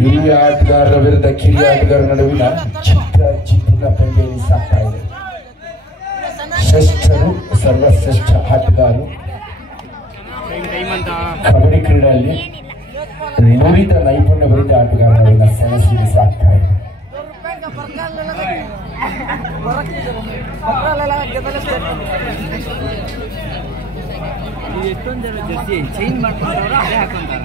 ಹಿರಿಯ ಆಟಗಾರರ ವಿರುದ್ಧ ಕಿರಿಯ ಆಟಗಾರರ ನಡುವಿನ ಚಿತ್ರ ಪಂದ್ಯದಲ್ಲಿ ಸಾಗ್ತಾ ಇದೆ. ಶ್ರೇಷ್ಠರು ಸರ್ವಶ್ರೇಷ್ಠ ಆಟಗಾರರು ಕಬಡ್ಡಿ ಕ್ರೀಡೆಯಲ್ಲಿ ನುರಿತ ನೈಪುಣ್ಯ ವಿರುದ್ಧ ಆಟಗಾರರ ನಡುವಿನ ಸೆಣಸಿಗೆ ಸಾಗ್ತಾ ಇದೆ. ಚೇಂಜ್ ಮಾಡ್ಕೊಂಡ್ರ ಅದೇ ಹಾಕೊಂತಾರ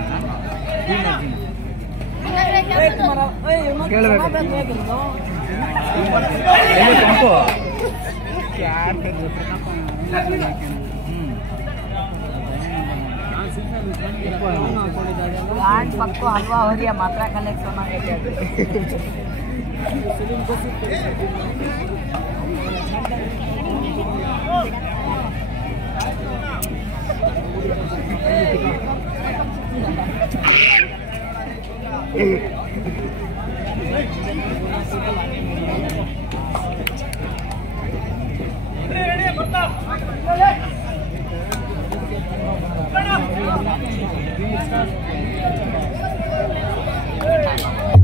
पक्को हलवा हो रही है मात्रा कनेक्शन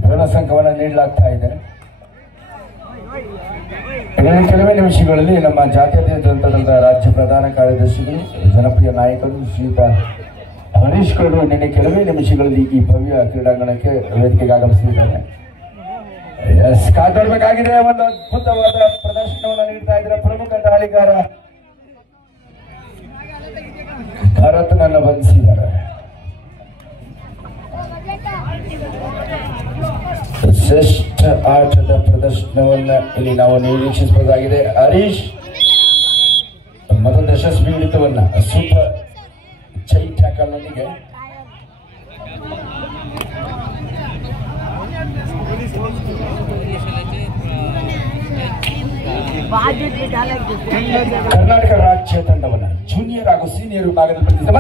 ಬೋನಸ್ ಅಂಕವನ್ನು ನೀಡಲಾಗ್ತಾ ಇದೆ. ಕೆಲವೇ ನಿಮಿಷಗಳಲ್ಲಿ ನಮ್ಮ ಜಾತ್ಯತೀತ ತಂಡದ ರಾಜ್ಯ ಪ್ರಧಾನ ಕಾರ್ಯದರ್ಶಿಗಳು ಜನಪ್ರಿಯ ನಾಯಕರು ಶ್ರೀಯುತ ಹರೀಶ್ ಗೌಡರು ನಿನ್ನೆ ಕೆಲವೇ ನಿಮಿಷಗಳಲ್ಲಿ ಈ ಭವ್ಯ ಕ್ರೀಡಾಂಗಣಕ್ಕೆ ವೇದಿಕೆಗೆ ಆಗಮಿಸಿದ್ದಾರೆ. ಕಾತೊಡ್ಬೇಕಾಗಿದೆ. ಒಂದು ಅದ್ಭುತವಾದ ಪ್ರದರ್ಶನವನ್ನು ನೀಡ್ತಾ ಇದ್ದಾರೆ ಪ್ರಮುಖ ದಾಳಿಗಾರ ಭರತನನ್ನು ಬಂಧಿಸಿದ್ದಾರೆ. ಶ್ರೇಷ್ಠ ಆಟದ ಪ್ರದರ್ಶನವನ್ನ ಇಲ್ಲಿ ನಾವು ನಿರೀಕ್ಷಿಸಬಹುದಾಗಿದೆ. ಹರೀಶ್ ಮತ್ತೊಂದು ಯಶಸ್ವಿ ಹಿಡಿತವನ್ನ ಸೂಪರ್ ಚೈ ಟ್ಯಾಕಲ್ ನೊಂದಿಗೆ ಕರ್ನಾಟಕ ರಾಜ್ಯ ತಂಡವನ್ನ ಜೂನಿಯರ್ ಹಾಗೂ ಸೀನಿಯರ್ ವಿಭಾಗದಲ್ಲಿ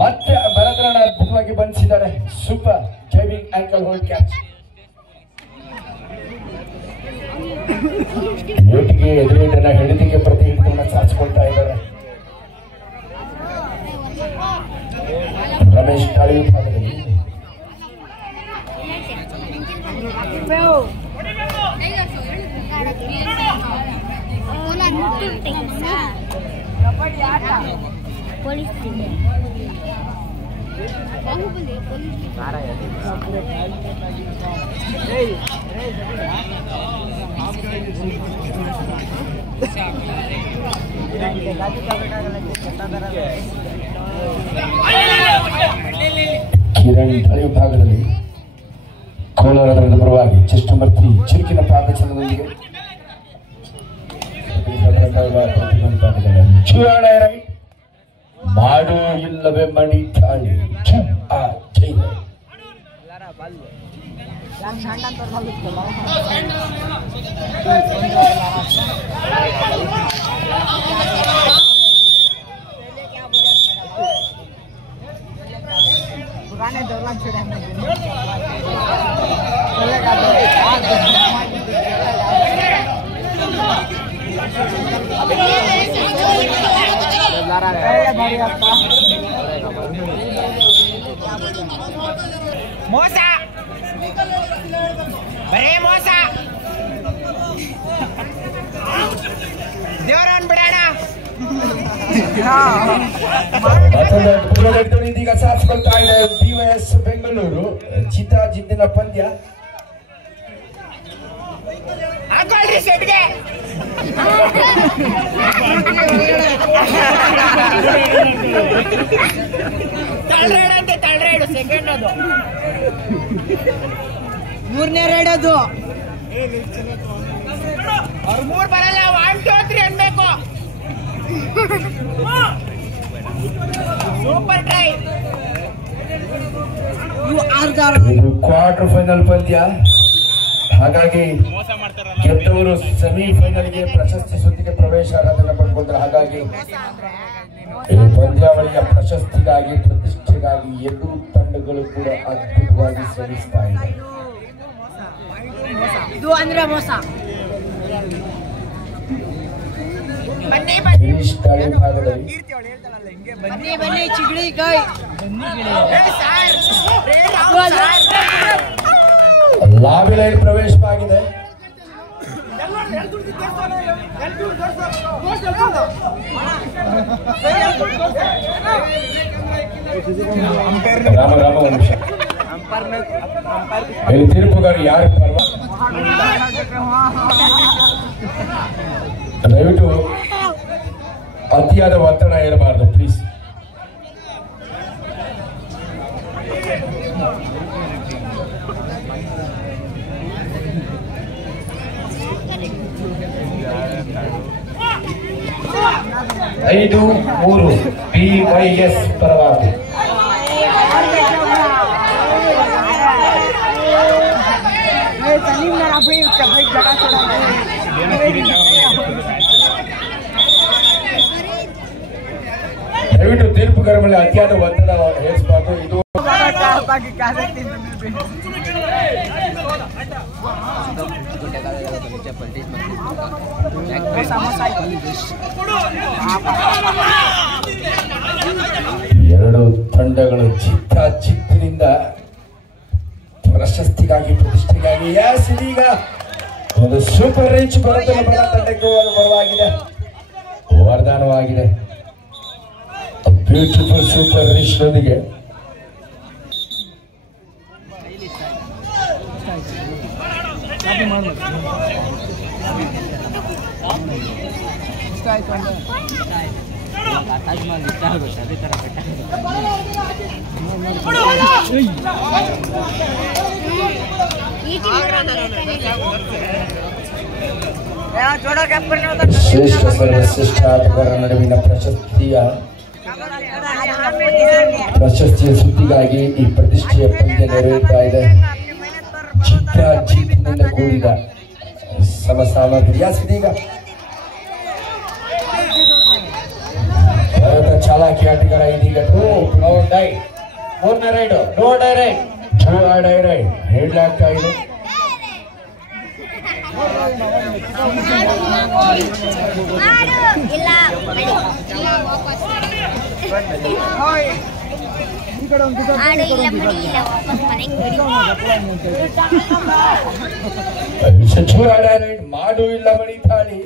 ಮತ್ತೆ ಭರತನನ್ನ ಅದ್ಭುತವಾಗಿ ಬಂಧಿಸಿದ್ದಾರೆ. Super diving ankle hold catch. ಏಟಿಗೆ ಎದುರೇಟನ್ನ ಹಿಡಿದಿಗೆ ಪ್ರತಿ ಹಿಡಿತವನ್ನು ಸಾಧಿಸಿಕೊಳ್ತಾ ಇದ್ದಾರೆ. ರಮೇಶ್ ದಾಳಿ ವಿಭಾಗದಲ್ಲಿ ಕಿರಣ್ ದಾಳಿ ವಿಭಾಗದಲ್ಲಿ ಕೋಲಾರದ ಪರವಾಗಿ ಚೆಸ್ಟ್ ನಂಬರ್ 3 ಚಿರುಕಿನ ಪಾದಚಲನದೊಂದಿಗೆ ಮಾಡು ಇಲ್ಲವೇ ಮಣಿ ತಾಳಿ पुराने दौरान छोड़े ಮೋಸ ಬರೇ ಮೋಸ ದೇವರನ್ ಬಿಡೋಣ. ಇದೀಗ ಸಾಧಿಸಿಕೊಳ್ತಾ ಇದೆ ಡಿವೈಎಸ್ ಬೆಂಗಳೂರು ಜಿದ್ದಿನ ಪಂದ್ಯ. ಹಾಕೊಳ್ಳಿ ಸೆಟ್ಗೆ ತಳ್ರೇಡು ಸೆಕೆಂಡ್ ಅದು ಮೂರನೇ ರೈಡ್ ಅದು. ಅವ್ರು 3 ಬರಲ್ಲ 1 2 3 ಅನ್ಬೇಕು. Super try. ಇದು ಕ್ವಾರ್ಟರ್ ಫೈನಲ್ ಪಂದ್ಯ. ಹಾಗಾಗಿ ಗೆದ್ದವರು ಸೆಮಿಫೈನಲ್ಗೆ ಪ್ರಶಸ್ತಿ ಸುತ್ತಿಗೆ ಪ್ರವೇಶ ಅರ್ಹತೆಯನ್ನು ಪಡ್ಕೊಂಡ್ರೆ. ಹಾಗಾಗಿ ಈ ಪಂದ್ಯಾವಳಿಯ ಪ್ರಶಸ್ತಿಗಾಗಿ ಪ್ರತಿಷ್ಠೆಗಾಗಿ ಎರಡೂ ತಂಡಗಳು ಕೂಡ ಅದ್ಭುತವಾಗಿ ಶ್ರಮಿಸ್ತಾ ಇದೆ. ಇದು ಅಂದ್ರೆ ಮೋಸ. ಗಿರೀಶ್ ತಾಳಿ ಭಾಗದಲ್ಲಿ ಬನ್ನಿ ಚಿಗಳಿ ಕಾಯಿ ಲಾಬಿ ಲೈನ್ ಪ್ರವೇಶವಾಗಿದೆ. ರಾಮ ಒಂದು ನಿಮಿಷ. ಇಲ್ಲಿ ತೀರ್ಪುಗಾರ ಯಾರು ಪರ್ವ ದಯವಿಟ್ಟು ಅತಿಯಾದ ಒತ್ತಡ ಇರಬಾರದು ಪ್ಲೀಸ್. ಐದು 3 PYS ಪರವಾಗಿ ದಯವಿಟ್ಟು ತೀರ್ಪುಗಾರ ಮೇಲೆ ಅತಿಯಾದ ಒತ್ತಡ ಹೇರಿಸಬಾರ್ದು. ಇದು ಎರಡು ತಂಡಗಳು ಚಿತ್ತದಿಂದ ಪ್ರಶಸ್ತಿಗಾಗಿ ಪ್ರತಿಷ್ಠೆಗಾಗಿ ಇದೀಗ ಒಂದು ಸೂಪರ್ ರಿಚ್ ಬರುತ್ತಲ್ಲ ಬಡ ತಂಡಕ್ಕೆ ಬರವಾಗಿದೆ, ವರದಾನವಾಗಿದೆ. ಬ್ಯೂಟಿಫುಲ್ ಸೂಪರ್ ರಿಚ್ ನೊಂದಿಗೆ ಶ್ರೇಷ್ಠ ಸರ್ವಶ್ರೇಷ್ಠ ಆಟಗಾರರ ನಡುವಿನ ಪ್ರಶಸ್ತಿಯ ಸುದ್ದಿಗಾಗಿ ಈ ಪ್ರತಿಷ್ಠೆಯ ಪಂದ್ಯ ನೆರವೇರ್ತಾ ಇದೆ. ಚಿತ್ತಿನಿಂದ ಕೂಡಿದ ಸಮಸಾಮಗ್ರಿಯ ಇದೀಗ ಭಾರತ ಚಾಲಾಕಿ ಆಟಗಾರ ಇದೀಗ ಹೇಳಲಾಗ್ತಾ ಇದೆ. ಮಾಡು ಇಲ್ಲ ಮಣಿ ಥಾಳಿ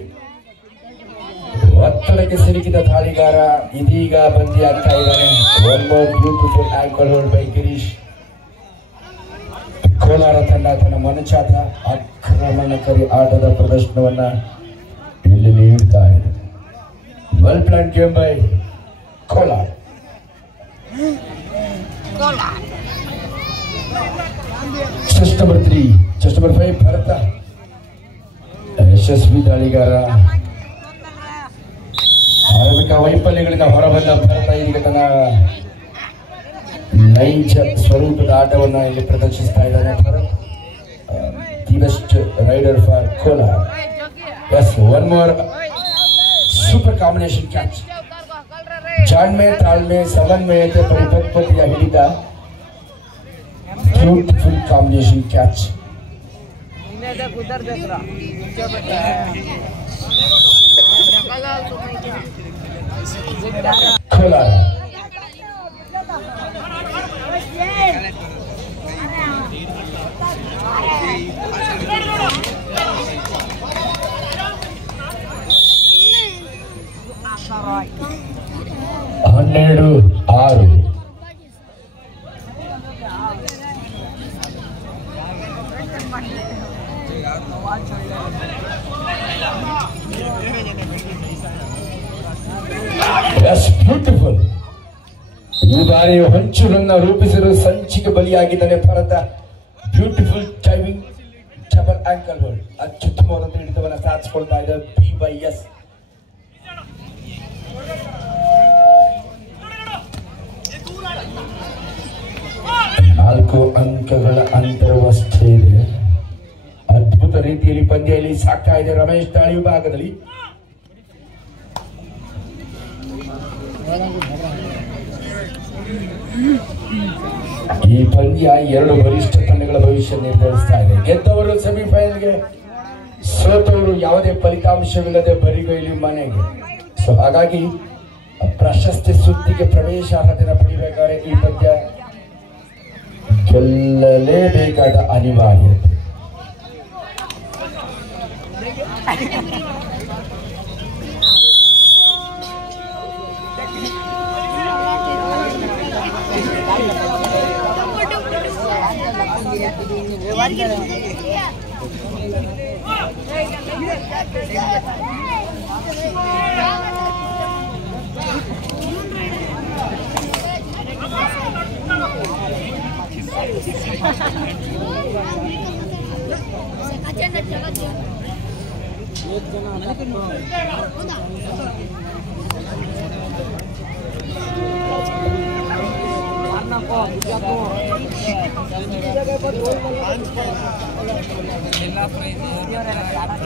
ಒತ್ತಡಕ್ಕೆ ಸಿಲುಕಿದ ಥಾಳಿಗಾರ ಇದೀಗ ಬಂದಿಯಾಗ್ತಾ ಇದ್ದಾನೆ. One more beautiful ankle hold by Girish. Kolar ತಂಡ ತನ್ನ ಮನಚಾದ ಆಕ್ರಮಣಕಾರಿ ಆಟದ ಪ್ರದರ್ಶನವನ್ನ ಇಲ್ಲಿ ನೀಡ್ತಾ ಇದೆ. Well plan game by Kolar. Chest number 3, chest number 5 Bharat. ಯಶಸ್ವಿ ದಾಳಿಗಾರ ಆರಂಭಿಕ ವೈಫಲ್ಯಗಳಿಂದ ಹೊರಬಂದ ಭಾರತ ಇದೀಗ ತನ್ನ ನೈಜ ಸ್ವರೂಪದ ಆಟವನ್ನ ಇಲ್ಲಿ ಪ್ರದರ್ಶಿಸ್ತಾ ಇದ್ದಾನೆ. Bharat the best raider for Kolar. Yes, one more super combination catch. ಜಾಣ್ಮೆ, ತಾಳ್ಮೆ, ಸಮನ್ವಯತೆ, ಪರಿಪಕ್ವತೆಯ ಹಿಡಿದ ಬ್ಯೂಟಿಫುಲ್ ಕಾಂಬಿನೇಷನ್ ಕ್ಯಾಚ್. ಕೋಲಾರ ಹನ್ನೆರಡು 6. ಬ್ಯೂಟಿಫುಲ್. ಈ ಬಾರಿ ಹೊಂಚುರನ್ನ ರೂಪಿಸಿರುವ ಸಂಚಿಗೆ ಬಲಿಯಾಗಿದ್ದಾನೆ Bharat. Beautiful timing, double ankle hold, ಅತ್ಯುತ್ತಮವಾದ ಹಿಡಿತವನ್ನು ಸಾಧಿಸಿಕೊಳ್ತಾ ಇದೆ PYS. 4 ಅಂಕಗಳ ಅಂತರವಷ್ಟೇ ಇದೆ. ಅದ್ಭುತ ರೀತಿಯಲ್ಲಿ ಪಂದ್ಯದಲ್ಲಿ ಸಾಕ್ತಾ ಇದೆ ರಮೇಶ್ ತಾಳಿ ವಿಭಾಗದಲ್ಲಿ. ಈ ಪಂದ್ಯ 2 ವರಿಷ್ಠ ತಂಡಗಳ ಭವಿಷ್ಯ ನಿರ್ಧರಿಸ್ತಾ ಇದೆ. ಗೆದ್ದವರು ಸೆಮಿಫೈನಲ್ಗೆ ಸೋತವರು ಯಾವುದೇ ಫಲಿತಾಂಶವಿಲ್ಲದೆ ಬರಿಗೈಲಿ ಮನೆಗೆ. ಸೊ ಹಾಗಾಗಿ ಪ್ರಶಸ್ತಿ ಸುದ್ದಿಗೆ ಪ್ರವೇಶಾರ್ಹತೆಯನ್ನು ಪಡಿಬೇಕಾದ್ರೆ ಈ ಪದ್ಯ ಗೆಲ್ಲಲೇಬೇಕಾದ ಅನಿವಾರ್ಯತೆ.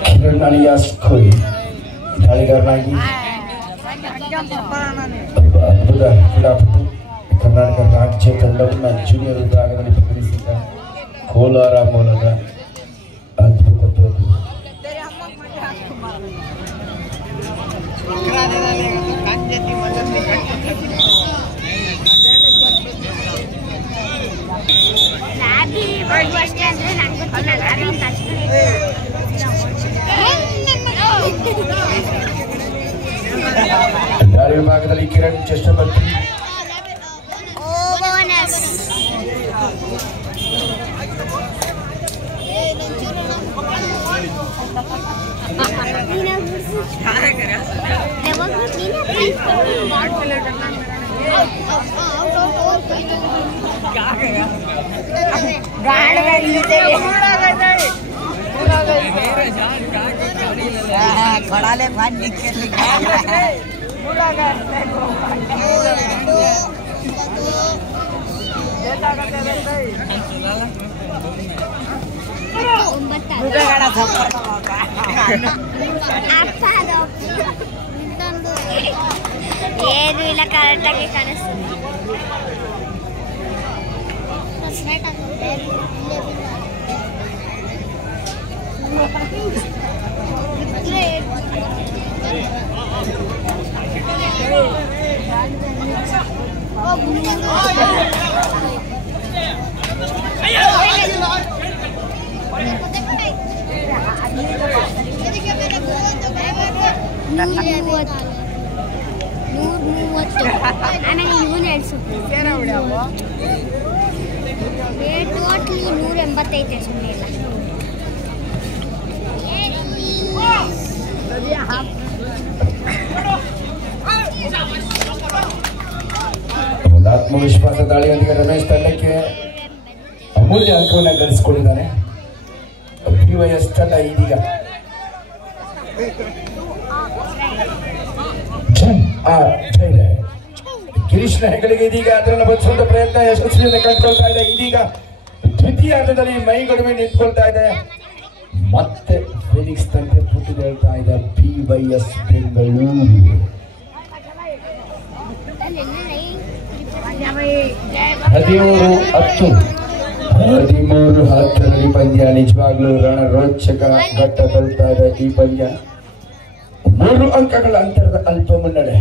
ಕಿರಣ್ ಅಲಿಯಾಸ್ ಕೊಹ್ಲಿ ದಾಳಿಗಾರನಾಗಿ ಅದ್ಭುತ ಕ್ರೀಡಾಪಟು. ಕರ್ನಾಟಕ ರಾಜ್ಯ ತಂಡವನ್ನು ಜೂನಿಯರ್ ವಿಭಾಗದಲ್ಲಿ ಪ್ರಕಟಿಸಿದ್ದ ಕೋಲಾರ ಮೂಲದ ಅದ್ಭುತ ಪ್ರತಿಭೆ. ದಾಳಿ ವಿಭಾಗದಲ್ಲಿ ಕಿರಣ್ ಚಷ್ಟಪತಿ खड़ाले भान निकल ఏది ఇలా కరెక్ట్గా కనిపిస్తుంది. ಆಮೇಲೆ ಇವನು ಹೇಳ್ಸುತ್ತೆ ಟೋಟ್ಲಿ 185 ಸುಮ್ಮನೆ ಇಲ್ಲ. ಒಂದು ಆತ್ಮವಿಶ್ವಾಸ ದಾಳಿಯೊಂದಿಗೆ ರಮೇಶ್ ತಂಡಕ್ಕೆ ಅಮೂಲ್ಯ ಅಂಕವನ್ನು ಗಳಿಸಿಕೊಂಡಿದ್ದಾನೆ. PYS ತಂಡ ಇದೀಗ ಗಿರೀಶ್ನ ಹೆಗಲಿಗೆ ಇದೀಗ ಅದನ್ನು ಬಚ್ಚಿಸುವಂತ ಪ್ರಯತ್ನ ಯಶಸ್ವಿಯಿಂದ ಕಂಡುಕೊಳ್ತಾ ಇದೆ. ಇದೀಗ ದ್ವಿತೀಯ ಹಂತದಲ್ಲಿ ಮೈಗಡುವೆ ನಿಂತ್ಕೊಳ್ತಾ ಇದೆ. ಮತ್ತೆ ಫೀನಿಕ್ಸ್ ತಂದೆ ಪುಟ್ಟಿದ ಹೇಳ್ತಾ ಇದೆ PYS ಬೆಂಗಳೂರು. 13-10 ಪಂದ್ಯ ನಿಜವಾಗ್ಲೂ ರಣರೋಚಕ ಘಟ್ಟ ತಲುಪ್ತಾ ಇದೆ. ಈ ಪಂದ್ಯ 3 ಅಂಕಗಳ ಅಂತರದ ಅಲ್ಪ ಮುನ್ನಡೆ.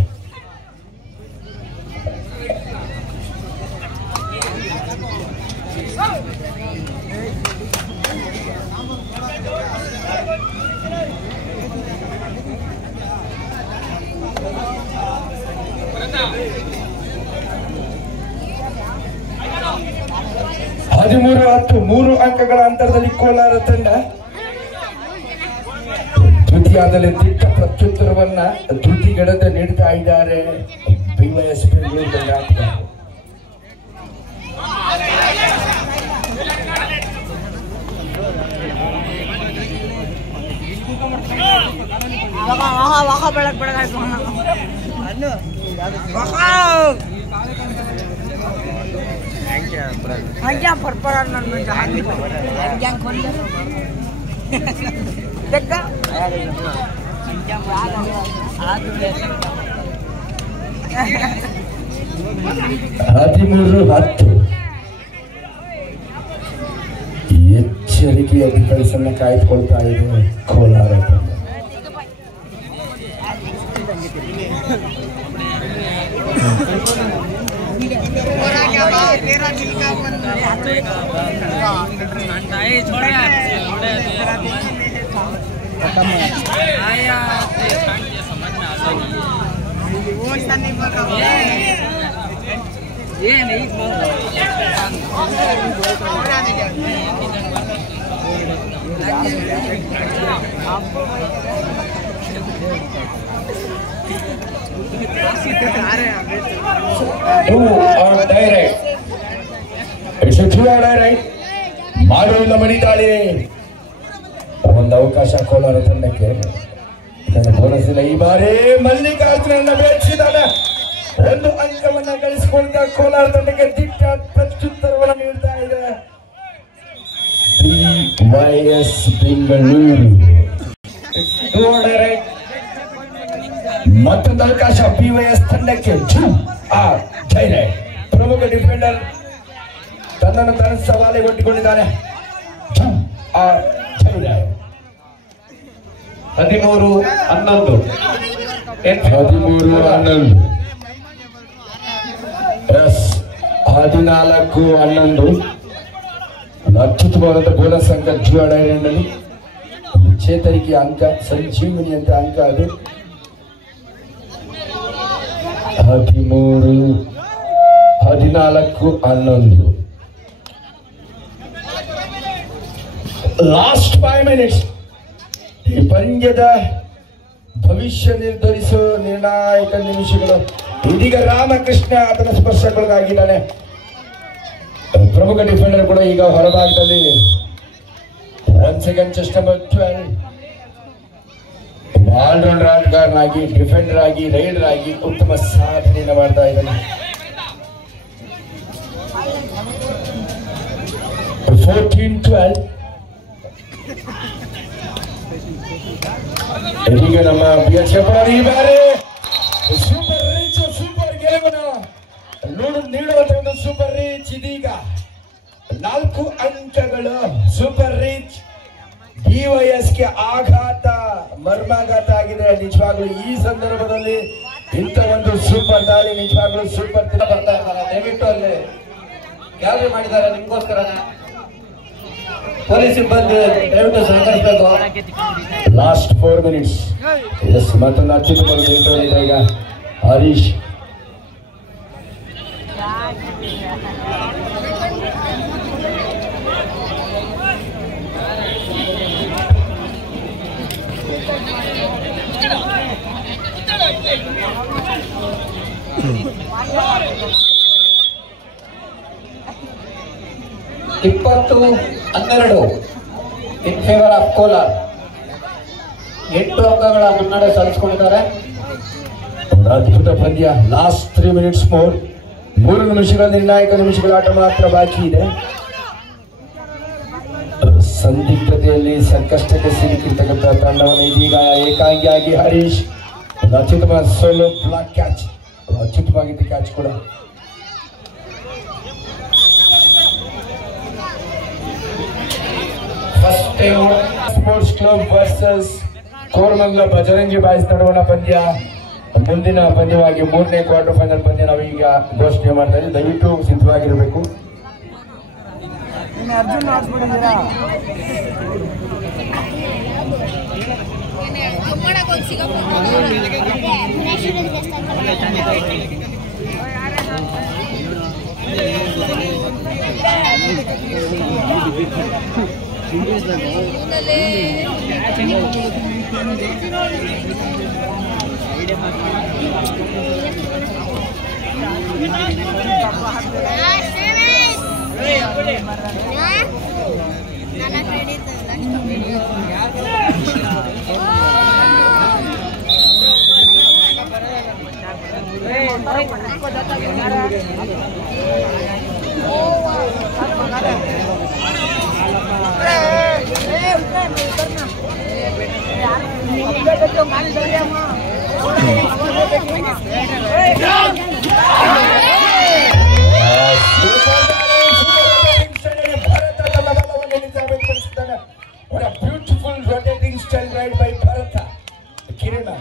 ಹದಿಮೂರು 3 ಅಂಕಗಳ ಅಂತರದಲ್ಲಿ ಕೋಲಾರ ತಂಡ ದ್ವಿತೀಯದಲ್ಲಿ ದಿಟ್ಟ ಪ್ರತ್ಯುತ್ತರವನ್ನ ಧೃತಿಗೆಡದೆ ನೀಡ್ತಾ ಇದ್ದಾರೆ PYS ಬೆಂಗಳೂರು ತಂಡ. ಹೆಚ್ಚು ಎಚ್ಚರಿಕೆಯ ಡಿಫೆನ್ಸ್ ಅನ್ನು ಕಾಯ್ದುಕೊಳ್ತಾ ಇದೆ ಕೋಲಾರ ತಂಡ. ये नहीं 2 on direct. It's a 2 on direct. ಮಾಡುವಿಲ್ಲ ಮಣಿತಾಳಿ. ಒಂದು ಅವಕಾಶ ಕೋಲಾರ ತಂಡಕ್ಕೆ. ಇದನ್ನು ಬೋನಸ್ ಇಲ್ಲ. ಈ ಬಾರಿ ಮಲ್ಲಿಕಾರ್ಜುನನ್ನ ಬೆಳೆಸಿದ್ದಾನೆ. ಒಂದು ಅಂಕವನ್ನ ಗಳಿಸಿಕೊಂಡ ಕೋಲಾರ ತಂಡಕ್ಕೆ ದಿಟ್ಟ ಪ್ರತ್ಯುತ್ತರವನ್ನು ನೀಡ್ತಾ ಇದೆ BYS ಬೆಂಗಳೂರು. ಮತ್ತೊಂದು ಅವಕಾಶ BYS ತಂಡಕ್ಕೆ. ಪ್ರಮುಖ ಡಿಫೆಂಡರ್ ತನ್ನನ್ನು ತನ್ನ ಸವಾಲಿಗೆ ಒಟ್ಟಿಕೊಂಡಿದ್ದಾನೆ. 13-11 14-11 ಅತ್ಯುತ್ತಮವಾದ ಬೋನಸ್ ಅಂಕ ಜುವಾಡೈನಲ್ಲಿ ಚೇತರಿಕೆಯ ಅಂಕ, ಸಂಜೀವನಿ ಅಂತ ಅಂಕ ಅದು. 13-14 ಲಾಸ್ಟ್ 5 ಮಿನಿಟ್ಸ್. ಈ ಪಂದ್ಯದ ಭವಿಷ್ಯ ನಿರ್ಧರಿಸುವ ನಿರ್ಣಾಯಕ ನಿಮಿಷಗಳು. ಇದೀಗ ರಾಮಕೃಷ್ಣ ಆತನ ಸ್ಪರ್ಶಕ್ಕೊಳಗಾಗಿದ್ದಾನೆ. ಪ್ರಮುಖ ಡಿಫೆಂಡರ್ ಕೂಡ ಈಗ ಹೊರಭಾಗದಲ್ಲಿ 1 ಸೆಕೆಂಡ್ ಚೆಸ್ಟ್ ನಂಬರ್ 12 ಆಲ್ರೌಂಡರ್ ಆಟಗಾರನಾಗಿ, ಡಿಫೆಂಡರ್ ಆಗಿ, ರೈಡರ್ ಆಗಿ ಉತ್ತಮ ಸಾಧನೆಯನ್ನು ಮಾಡ್ತಾ ಇದ್ದಾನೆ. 14-12 ಈಗ ನಮ್ಮ ಈ ಬಾರಿ ಸೂಪರ್ ರೀಚ್, ಸೂಪರ್ ಗೆಲುವನ್ನು ನೀಡುವಂತ ಒಂದು ಸೂಪರ್ ರೀಚ್. ಇದೀಗ 4 ಅಂಕಗಳು. ಸೂಪರ್ ರೀಚ್ BYSಗೆ ಆಘಾತ, ಮರ್ಮಾಘಾತ ಆಗಿದೆ. ನಿಜವಾಗ್ಲೂ ಈ ಸಂದರ್ಭದಲ್ಲಿ ಇಂಥ ಒಂದು ಸೂಪರ್ ದಾಳಿ ನಿಜವಾಗ್ಲೂ ಸೂಪರ್ ಬರ್ತಾ ಇದ್ದಾರೆ. ದಯವಿಟ್ಟು ಅಲ್ಲಿ ಗ್ಯಾಲರಿ ಮಾಡಿದ್ದಾರೆ ನಿಮ್ಗೋಸ್ಕರ. ಪೊಲೀಸ್ ಸಿಬ್ಬಂದಿ ದಯವಿಟ್ಟು ಸಹಕರಿಸಬೇಕು. Last 4 minutes. ಎಸ್, ಮತ್ತೊಂದು ಅತ್ಯುತ್ತಮ ಇದೆ ಈಗ ಹರೀಶ್. ಇಪ್ಪತ್ತು 12 ಇನ್ ಫೇವರ್ ಆಫ್ ಕೋಲಾರ್. 8 ಅಂಕಗಳ ಮುನ್ನಡೆ ಸಾಧಿಸಿಕೊಂಡಿದ್ದಾರೆ. ಅದ್ಭುತ ಪಂದ್ಯ. Last 3 minutes more. 3 ನಿಮಿಷಗಳ ನಿರ್ಣಾಯಕ ನಿಮಿಷಗಳ ಆಟ ಮಾತ್ರ ಬಾಕಿ ಇದೆ. ಸಂದಿಗ್ಧತೆಯಲ್ಲಿ ಸಂಕಷ್ಟಕ್ಕೆ ಸಿಲುಕಿರ್ತಕ್ಕಂಥ ತಂಡವನ್ನು ಇದೀಗ ಏಕಾಂಗಿಯಾಗಿ ಹರೀಶ್ ಒಂದು ಅತ್ಯುತ್ತಮ ಸೋಲೋ ಬ್ಲಾಕ್ ಕ್ಯಾಚ್, ಅತ್ಯುತ್ತಮವಾಗಿದ್ದ ಕ್ಯಾಚ್ ಕೂಡ. First time sports club versus Koramangala Bajrangi boys ನಡುವಣ ಪಂದ್ಯ. ಮುಂದಿನ ಪಂದ್ಯವಾಗಿ 3ನೇ ಕ್ವಾರ್ಟರ್ ಫೈನಲ್ ಪಂದ್ಯ ನಾವು ಈಗ ಘೋಷಣೆ ಮಾಡ್ತಾ ಇದ್ದೀವಿ. ದಯವಿಟ್ಟು ಸಿದ್ಧವಾಗಿರಬೇಕು.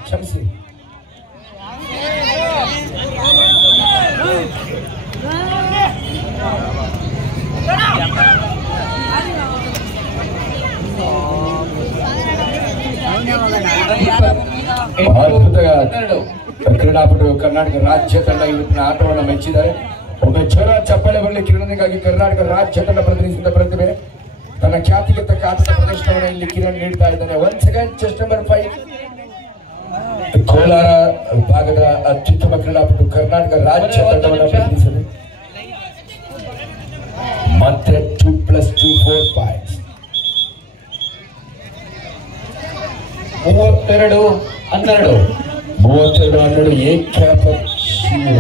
ಕ್ಷಮಿಸಿ. ಅದ್ಭುತ ಕ್ರೀಡಾಪಟು ಕರ್ನಾಟಕ ರಾಜ್ಯ ತಂಡ ಇವತ್ತಿನ ಆಟವನ್ನು ಮೆಚ್ಚಿದ್ದಾರೆ. ಒಬ್ಬ ಜೋರ ಚಪ್ಪಾಳೆ ಬರಲಿ ಕಿರಣ್ಗಾಗಿ. ಕರ್ನಾಟಕ ರಾಜ್ಯ ತಂಡ ಪ್ರತಿನಿಧಿಸಿದ ಪ್ರತಿಭೆ ತನ್ನ ಖ್ಯಾತಿಗೆ ತಕ್ಕ ಆಟದ ಪ್ರದರ್ಶನವನ್ನು ಇಲ್ಲಿ ಕಿರಣ್ ನೀಡ್ತಾ ಇದ್ದಾನೆ. 1 ಸೆಕೆಂಡ್, ಚೆಸ್ ನಂಬರ್ 5. ಕೋಲಾರ ಭಾಗದ ಅತ್ಯುತ್ತಮ ಕ್ರೀಡಾಪಟು ಕರ್ನಾಟಕ ರಾಜ್ಯ ತಂಡವನ್ನು ಪ್ರತಿನಿಧಿಸಿದೆ. ಮತ್ತೆ 2+2 4 ಪಾಯಿಂಟ್ಸ್. 32-12 ಏಕ್ಯಾಪ ಶಿವ.